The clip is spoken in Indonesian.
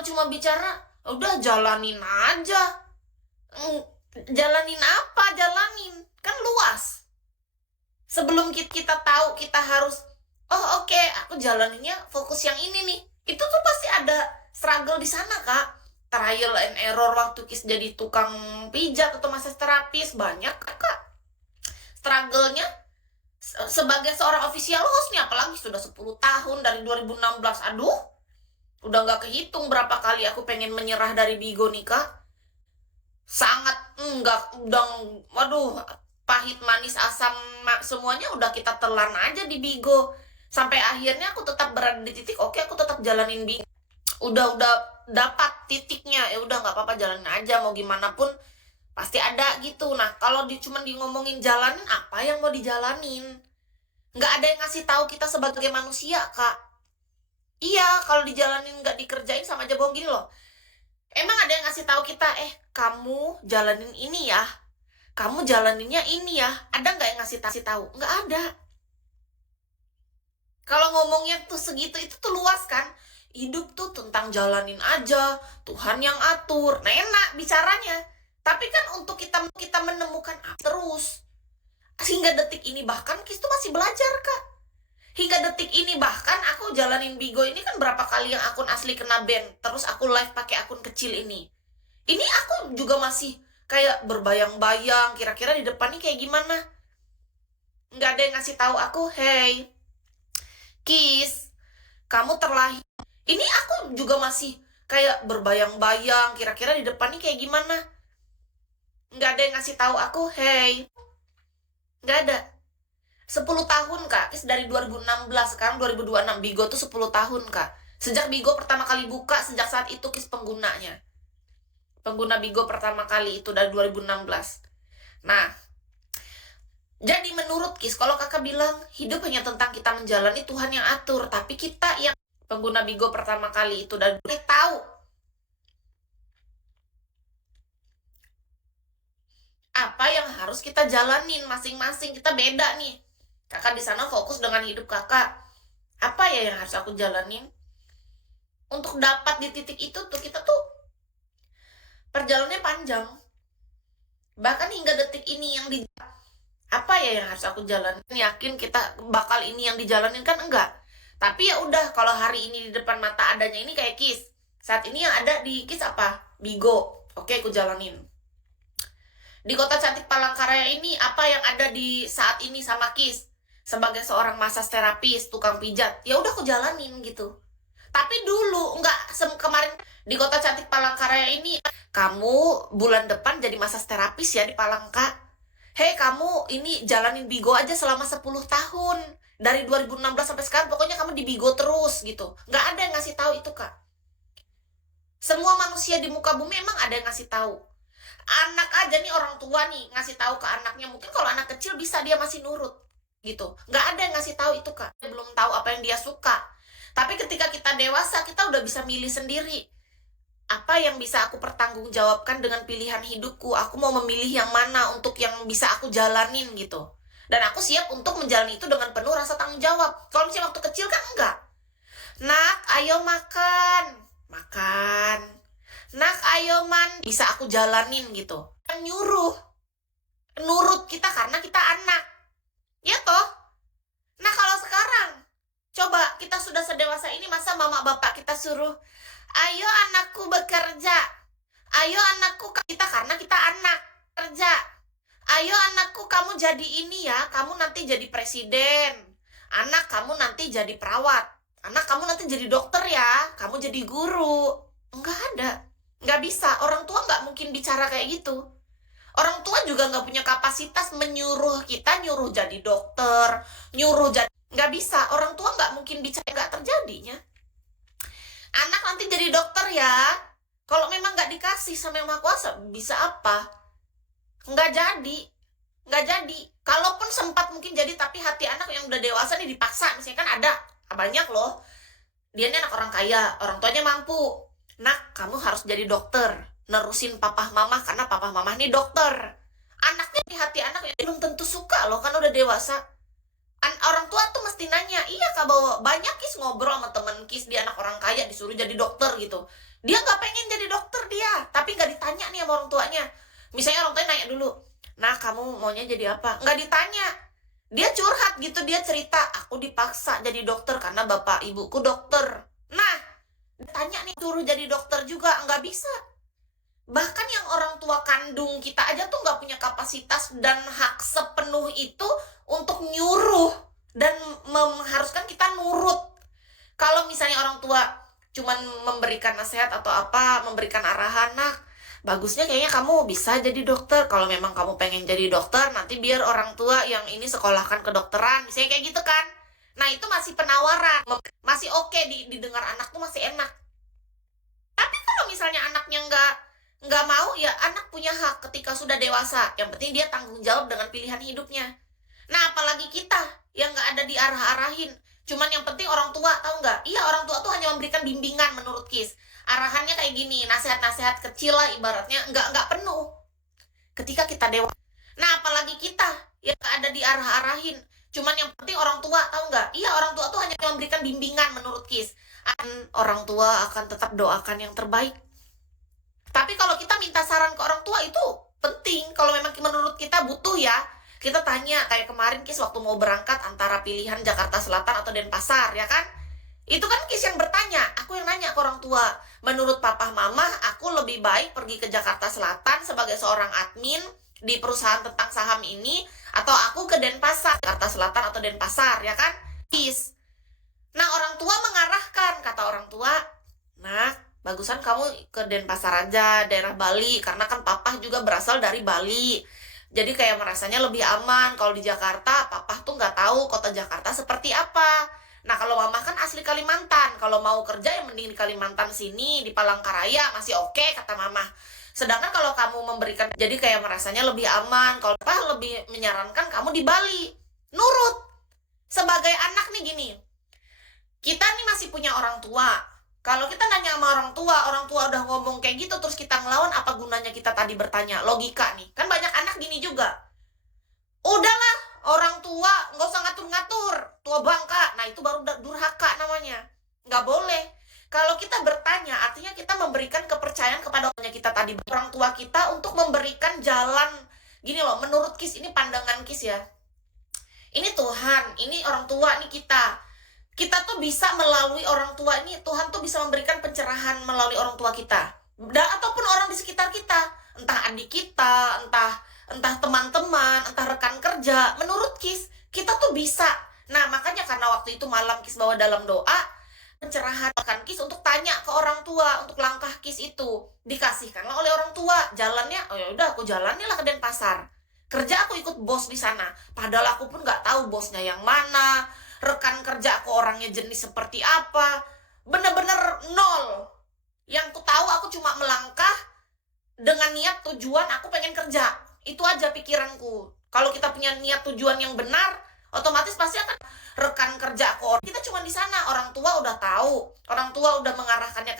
Kalau cuma bicara, udah jalanin aja. Jalanin apa? Jalanin. Kan luas. Sebelum kita tahu kita harus, oh oke, aku jalaninnya fokus yang ini nih. Itu tuh pasti ada struggle di sana, Kak. Trial and error waktu Kis jadi tukang pijat atau massage terapis. Banyak, Kak. Struggle-nya sebagai seorang official host nih, apalagi sudah 10 tahun dari 2016. Aduh, udah nggak kehitung berapa kali aku pengen menyerah dari Bigo nih, Kak. Sangat enggak, udah, waduh, pahit manis asam semuanya udah kita telan aja di Bigo. Sampai akhirnya aku tetap berada di titik, oke, aku tetap jalanin Bigo. Udah dapat titiknya, ya udah nggak apa-apa, jalanin aja, mau gimana pun pasti ada gitu. Nah, kalau cuma ngomongin jalanin, apa yang mau dijalanin? Nggak ada yang ngasih tahu kita sebagai manusia, Kak. Iya, kalau dijalanin nggak dikerjain sama aja bohong. Gini loh, emang ada yang ngasih tahu kita, kamu jalanin ini ya, kamu jalaninnya ini ya. Ada nggak yang ngasih tahu? Nggak ada. Kalau ngomongnya tuh segitu, itu tuh luas kan. Hidup tuh tentang jalanin aja, Tuhan yang atur. Nah, enak bicaranya. Tapi kan untuk kita menemukan terus. Hingga detik ini bahkan Kis tuh masih belajar, Kak. Hingga detik ini bahkan aku jalanin Bigo ini kan berapa kali yang akun asli kena ban, terus aku live pakai akun kecil ini. Ini aku juga masih kayak berbayang-bayang kira-kira di depan nih kayak gimana. Nggak ada yang ngasih tahu aku, hey, Kis, kamu terlahir. Ini aku juga masih kayak berbayang-bayang kira-kira di depan nih kayak gimana. Nggak ada yang ngasih tahu aku, hey, nggak ada. 10 tahun, Kak. Kis dari 2016, sekarang 2026. Bigo tuh 10 tahun, Kak. Sejak Bigo pertama kali buka, sejak saat itu Kis penggunanya. Pengguna Bigo pertama kali itu dari 2016. Nah, jadi menurut Kis, kalau kakak bilang hidup hanya tentang kita menjalani, Tuhan yang atur. Tapi kita yang pengguna Bigo pertama kali itu dari tahu apa yang harus kita jalanin masing-masing. Kita beda nih. Kakak di sana fokus dengan hidup kakak. Apa ya yang harus aku jalanin? Untuk dapat di titik itu tuh kita tuh perjalanannya panjang. Bahkan hingga detik ini yang apa ya yang harus aku jalanin? Yakin kita bakal ini yang dijalanin kan? Enggak. Tapi ya udah, kalau hari ini di depan mata adanya ini kayak Kis. Saat ini yang ada di Kis apa? Bigo. Oke, aku jalanin. Di kota cantik Palangkaraya ini apa yang ada di saat ini sama Kis? Sebagai seorang massage terapis, tukang pijat, ya udah aku jalanin gitu. Tapi dulu enggak, kemarin di kota cantik Palangkaraya ini, kamu bulan depan jadi massage terapis ya di Palangka. Hei, kamu ini jalanin Bigo aja selama 10 tahun. Dari 2016 sampai sekarang pokoknya kamu di Bigo terus gitu. Nggak ada yang ngasih tahu itu, Kak. Semua manusia di muka bumi emang ada yang ngasih tahu. Anak aja nih, orang tua nih ngasih tahu ke anaknya. Mungkin kalau anak kecil bisa dia masih nurut gitu. Nggak ada yang ngasih tahu itu, Kak. Dia belum tahu apa yang dia suka. Tapi ketika kita dewasa, kita udah bisa milih sendiri. Apa yang bisa aku pertanggungjawabkan dengan pilihan hidupku? Aku mau memilih yang mana untuk yang bisa aku jalanin gitu. Dan aku siap untuk menjalani itu dengan penuh rasa tanggung jawab. Kalau misalnya waktu kecil kan enggak. Nak, ayo makan. Makan. Nak, ayo man. Bisa aku jalanin gitu. Nyuruh. Nurut kita karena kita anak. Ya toh? Nah, kalau sekarang, coba kita sudah sedewasa ini, masa mama bapak kita suruh, ayo anakku bekerja. Ayo anakku, kita karena kita anak kerja. Ayo anakku, kamu jadi ini ya, kamu nanti jadi presiden. Anak, kamu nanti jadi perawat. Anak, kamu nanti jadi dokter ya, kamu jadi guru. Enggak ada. Enggak bisa. Orang tua enggak mungkin bicara kayak gitu. Orang tua juga nggak punya kapasitas menyuruh kita nyuruh jadi dokter, nyuruh jadi, nggak bisa. Orang tua nggak mungkin bicara, nggak terjadinya. Anak nanti jadi dokter ya. Kalau memang nggak dikasih sama Yang Maha Kuasa, bisa apa? Nggak jadi, nggak jadi. Kalaupun sempat mungkin jadi, tapi hati anak yang udah dewasa nih dipaksa. Misalnya kan ada banyak loh. Dia ini anak orang kaya, orang tuanya mampu. Nak, kamu harus jadi dokter. Nerusin papa mama karena papa mama ini dokter. Anaknya di hati anak yang belum tentu suka loh, kan udah dewasa. Orang tua tuh mesti nanya, iya Kak, bahwa banyak Kis ngobrol sama temen Kis, dia anak orang kaya disuruh jadi dokter gitu. Dia nggak pengen jadi dokter dia, tapi nggak ditanya nih sama orang tuanya. Misalnya orang tuanya nanya dulu, nah kamu maunya jadi apa? Nggak ditanya. Dia curhat gitu, dia cerita, aku dipaksa jadi dokter karena bapak ibuku dokter. Nah, ditanya nih, suruh jadi dokter juga, nggak bisa. Bahkan yang orang tua kandung kita aja tuh nggak punya kapasitas dan hak sepenuh itu untuk nyuruh dan mengharuskan kita nurut. Kalau misalnya orang tua cuman memberikan nasihat atau apa, memberikan arahan, nah bagusnya kayaknya kamu bisa jadi dokter. Kalau memang kamu pengen jadi dokter, nanti biar orang tua yang ini sekolahkan kedokteran, misalnya kayak gitu kan. Nah itu masih penawaran, masih oke didengar anak tuh masih enak. Tapi kalau misalnya anaknya nggak mau, ya anak punya hak ketika sudah dewasa. Yang penting dia tanggung jawab dengan pilihan hidupnya. Nah apalagi kita yang nggak ada diarah-arahin. Cuman yang penting orang tua, tahu nggak? Iya, orang tua tuh hanya memberikan bimbingan menurut Kis. Arahannya kayak gini, nasihat-nasihat kecil lah ibaratnya, nggak penuh. Ketika kita dewasa. Nah apalagi kita yang nggak ada diarah-arahin. Cuman yang penting orang tua, tahu nggak? Iya, orang tua tuh hanya memberikan bimbingan menurut Kis. Orang tua akan tetap doakan yang terbaik. Tapi kalau kita minta saran ke orang tua itu penting. Kalau memang menurut kita butuh ya, kita tanya. Kayak kemarin Kis waktu mau berangkat antara pilihan Jakarta Selatan atau Denpasar, ya kan? Itu kan Kis yang bertanya, aku yang nanya ke orang tua. Menurut papa mama, aku lebih baik pergi ke Jakarta Selatan sebagai seorang admin di perusahaan tentang saham ini, atau aku ke Denpasar, Jakarta Selatan atau Denpasar, ya kan? Kis. Nah, orang tua mengarahkan, kata orang tua, nah, bagusan kamu ke Denpasar aja, daerah Bali, karena kan papa juga berasal dari Bali. Jadi kayak merasanya lebih aman. Kalau di Jakarta, papa tuh nggak tahu kota Jakarta seperti apa. Nah, kalau mama kan asli Kalimantan. Kalau mau kerja ya mending di Kalimantan sini, di Palangkaraya, masih oke, kata mama. Sedangkan kalau kamu memberikan, jadi kayak merasanya lebih aman. Kalau papa lebih menyarankan kamu di Bali. Nurut. Sebagai anak nih gini, kita nih masih punya orang tua. Kalau kita nanya sama orang tua udah ngomong kayak gitu, terus kita ngelawan, apa gunanya kita tadi bertanya? Logika nih. Kan banyak anak gini juga. Udahlah, orang tua nggak usah ngatur-ngatur. Tua bangka. Nah, itu baru durhaka namanya. Nggak boleh. Kalau kita bertanya, artinya kita memberikan kepercayaan kepada kita tadi. Orang tua kita untuk memberikan jalan. Gini loh, menurut Kis, ini pandangan Kis ya. Ini Tuhan, ini orang tua, ini kita tuh bisa melalui orang tua ini, Tuhan tuh bisa memberikan pencerahan melalui orang tua kita dan ataupun orang di sekitar kita, entah adik kita, entah teman-teman, entah rekan kerja. Menurut Kis, kita tuh bisa. Nah makanya karena waktu itu malam Kis bawa dalam doa pencerahan kan Kis untuk tanya ke orang tua, untuk langkah Kis itu dikasihkanlah oleh orang tua jalannya. Oh ya udah, aku jalannya lah ke Denpasar, kerja aku ikut bos di sana, padahal aku pun nggak tahu bosnya yang mana, rekan kerja aku orangnya jenis seperti apa, bener-bener nol. Yang ku tahu aku cuma melangkah dengan niat tujuan aku pengen kerja. Itu aja pikiranku. Kalau kita punya niat tujuan yang benar, otomatis pasti akan rekan kerja aku. Kita cuma di sana, orang tua udah tahu, orang tua udah mengarahkannya